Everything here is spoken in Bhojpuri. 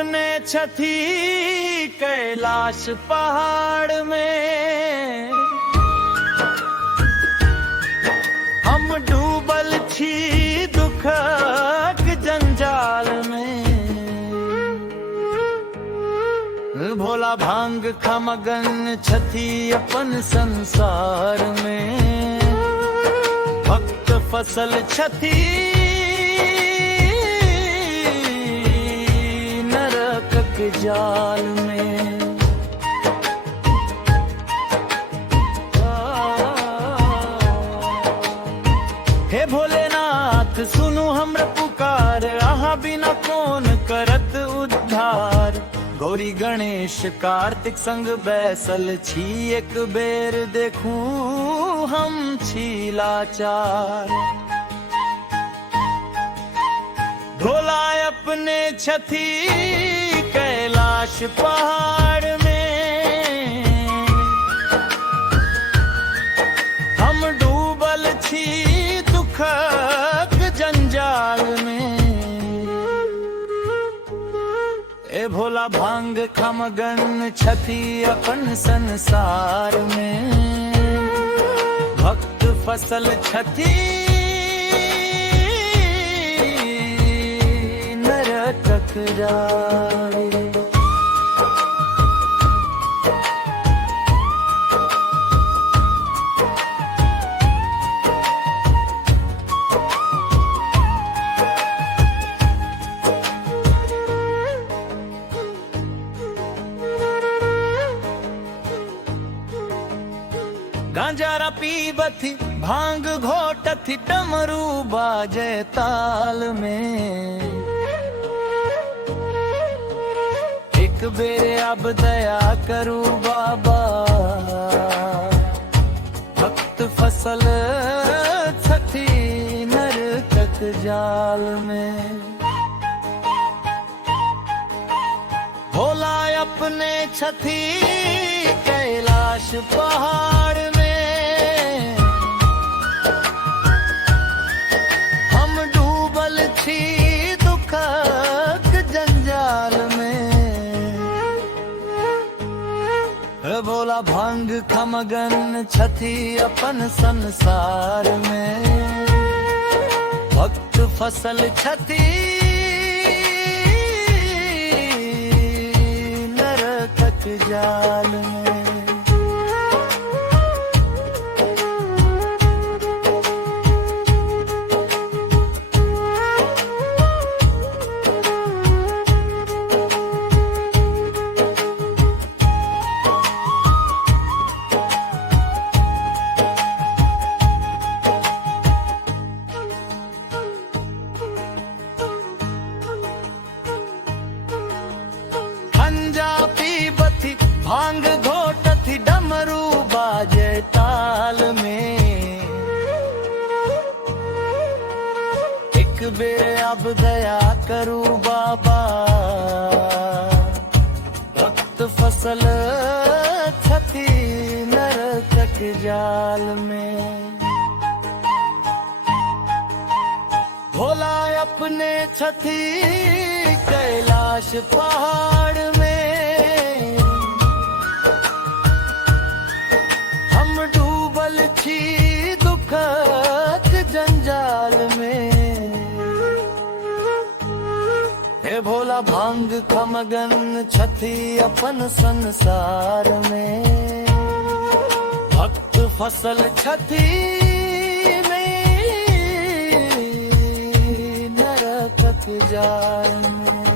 अपने छठी कैलाश पहाड़ में, हम डूबल छी दुखक जंजाल में। भोला भांग खमगन छठी अपन संसार में, भक्त फसल छठी नरक जाल में। हे भोलेनाथ सुनु हमरा पुकार, आहा बिना कौन करत उद्धार। गौरी गणेश कार्तिक संग बैसल छी, एक बेर देखूं हम छी लाचार। भोला अपने छठी कैलाश पहाड़ में, हम डूबल छी दुखक जंजाल में। ए भोला भांग खमगन छठी अपन संसार में, भक्त फसल छठी नरक जाए। गांजारा पीबथी भांग घोटथी, डमरू बाजे ताल में। एक बेरे अब दया करू बाबा, भक्त फसल छठी नरक जाल में। भोला अपने छठी कैलाश पहाड़ में, हम डूबल छी दुखक जंजाल में। भोला भांग खमगन छठी अपन संसार में, भक्त फसल छठी नरक जाल में। भांग घोटथी डमरू बाजे ताल में, एक बेर अब दया करू बाबा, भक्त फसल छठी नरक जाल में। भोला अपने छठी कैलाश पहाड़ में, छी दुखक जंजाल में। हे भोला भांग खमगन छठी अपन संसार में, भक्त फसल छठी में नरक जाल में।